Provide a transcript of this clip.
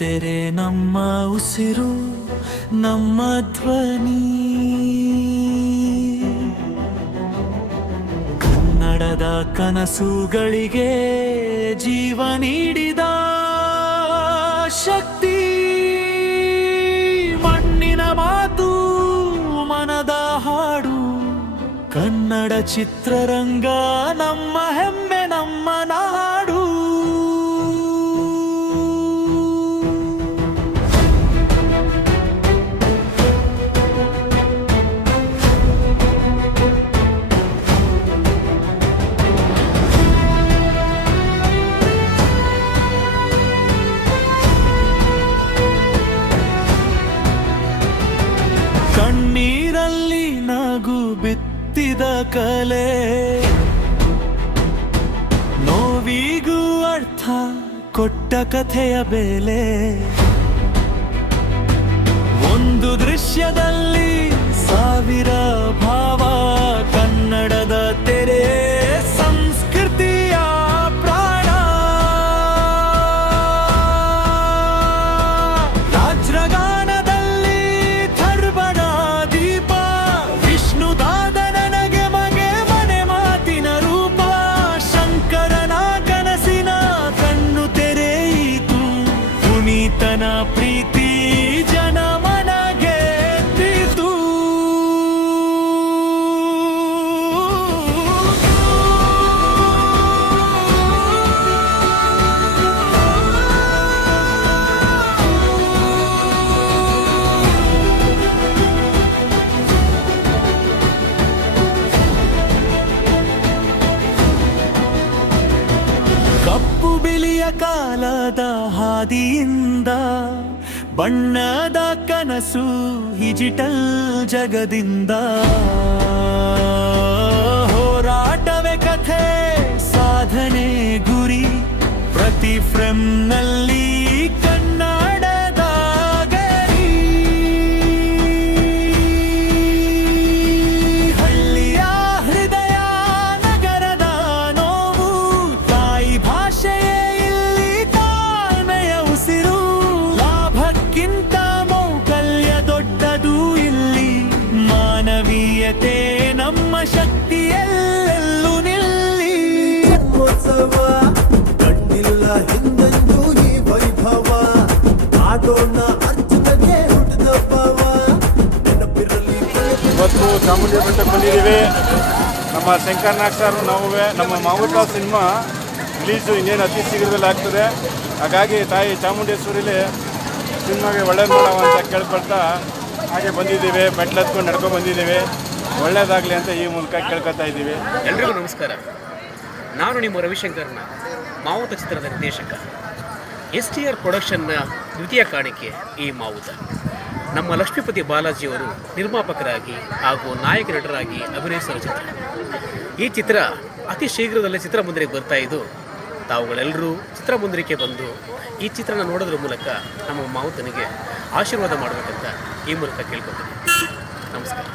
ತೆರೆ ನಮ್ಮ ಉಸಿರು ನಮ್ಮ ಧ್ವನಿ ಕನ್ನಡದ ಕನಸುಗಳಿಗೆ ಜೀವ ನೀಡಿದ ಶಕ್ತಿ ಮಣ್ಣಿನ ಮಾತು ಮನದ ಹಾಡು ಕನ್ನಡ ಚಿತ್ರರಂಗ ನಮ್ಮ ಹೆಮ್ಮೆ ನಮ್ಮ ನಾಡು ಕಣ್ಣೀರಲ್ಲಿ ನಗು ಬಿತ್ತಿದ ಕಲೆ ನೋವಿಗೂ ಅರ್ಥ ಕೊಟ್ಟ ಕಥೆಯ ಬೆಲೆ ಒಂದು ದೃಶ್ಯದಲ್ಲಿ ಸಾವಿರ ಭಾವ ಕನ್ನಡದ ತೆರೆ ಸಂಸ್ಕೃತಿಯ ಪ್ರಾಣ ರಾಜ್ರಗಾನದಲ್ಲಿ ಥರ್ಬಣ ದೀಪ ವಿಷ್ಣುದಾದ ನನಗೆ ಮಗೆ ಮನೆ ಮಾತಿನ ರೂಪ ಶಂಕರನ ಕನಸಿನ ಕಣ್ಣು ತೆರೆಯಿತು ಪುನೀತನ ಪ್ರೀತಿ ಜನ ಮನಗೆ ತಿಳಿತು ಕಪ್ಪು ಬಿಳಿಯ ಕಾಲದ ಹಾದಿಯಿಂದ ಬಣ್ಣದ ಕನಸು ಡಿಜಿಟಲ್ ಜಗದಿಂದ ಹೋರಾಟವೇ ಕಥೆ ಸಾಧನೆ ಗುರಿ ಪ್ರತಿ ಫ್ರೇಮ್ನಲ್ಲಿ ಕನ್ನಡದ ಗರಿ ಹಳ್ಳಿಯ ಹೃದಯ ನಗರದ ನೋವು ತಾಯಿ ಭಾಷೆಯೇ ಇಲ್ಲಿ ತಾಳ್ಮೆಯ ಉಸಿರು ಲಾಭಕ್ಕಿಂತ ಮೌಕಲ್ಯ ದೊಡ್ಡದು ಇಲ್ಲಿ ಮಾನವೀಯತೆ ನಮ್ಮ ಶಕ್ತಿಯೆಲ್ಲೆಲ್ಲೂ ನಿಲ್ಲಿ ಜನ್ಮೋತ್ಸವ ಕಣ್ಣಿಲ್ಲ ಹಿಂದೆಂದೂ ಈ ವೈಭವ ಆಡೋಣ ಅರ್ಜುನಗೆ ಹುಟ್ಟಿದಬ್ಬವ ನೆನಪಿರಲಿ ಇವತ್ತು ಚಾಮುಂಡಿ ಬೆಟ್ಟಕ್ಕೆ ಬಂದಿದ್ದೀವಿ. ನಮ್ಮ ಶಂಕರ್ನಾಗ್ ಸರ್ ನಾವು ನಮ್ಮ ಮಾವುತ ಸಿನಿಮಾ ರಿಲೀಸು ಇನ್ನೇನು ಅತಿ ಶೀಘ್ರದಲ್ಲಿ ಆಗ್ತದೆ. ಹಾಗಾಗಿ ತಾಯಿ ಚಾಮುಂಡೇಶ್ವರಿಲಿ ಸಿನಿಮಾಗೆ ಒಳ್ಳೇದು ಮಾಡವ ಅಂತ ಕೇಳ್ಕೊಳ್ತಾ ಹಾಗೆ ಬಂದಿದ್ದೀವಿ. ಮೆಟ್ಲತ್ಕೊಂಡು ನಡ್ಕೊಂಡು ಬಂದಿದ್ದೀವಿ. ಒಳ್ಳೇದಾಗಲಿ ಅಂತ ಈ ಮೂಲಕ ಕೇಳ್ಕೊತಾ ಇದ್ದೀವಿ. ಎಲ್ರಿಗೂ ನಮಸ್ಕಾರ. ನಾನು ನಿಮ್ಮ ರವಿಶಂಕರ್ನ ಮಾವುತ ಚಿತ್ರದ ನಿರ್ದೇಶಕ. STR ಪ್ರೊಡಕ್ಷನ್ನ ದ್ವಿತೀಯ ಕಾಣಿಕೆ ಈ ಮಾವುತ. ನಮ್ಮ ಲಕ್ಷ್ಮೀಪತಿ ಬಾಲಾಜಿಯವರು ನಿರ್ಮಾಪಕರಾಗಿ ಹಾಗೂ ನಾಯಕ ನಟರಾಗಿ ಅಭಿನಯಿಸಿದ ಚಿತ್ರ. ಈ ಚಿತ್ರ ಅತಿ ಶೀಘ್ರದಲ್ಲೇ ಚಿತ್ರಮಂದಿರಕ್ಕೆ ಬರ್ತಾ ಇದ್ದು ತಾವುಗಳೆಲ್ಲರೂ ಚಿತ್ರಮಂದಿರಕ್ಕೆ ಬಂದು ಈ ಚಿತ್ರನ ನೋಡೋದ್ರ ಮೂಲಕ ನಮ್ಮ ಮಾವುತನಿಗೆ ಆಶೀರ್ವಾದ ಮಾಡಬೇಕಂತ ಈ ಮೂಲಕ ಕೇಳ್ಕೊತೀನಿ. ನಮಸ್ಕಾರ.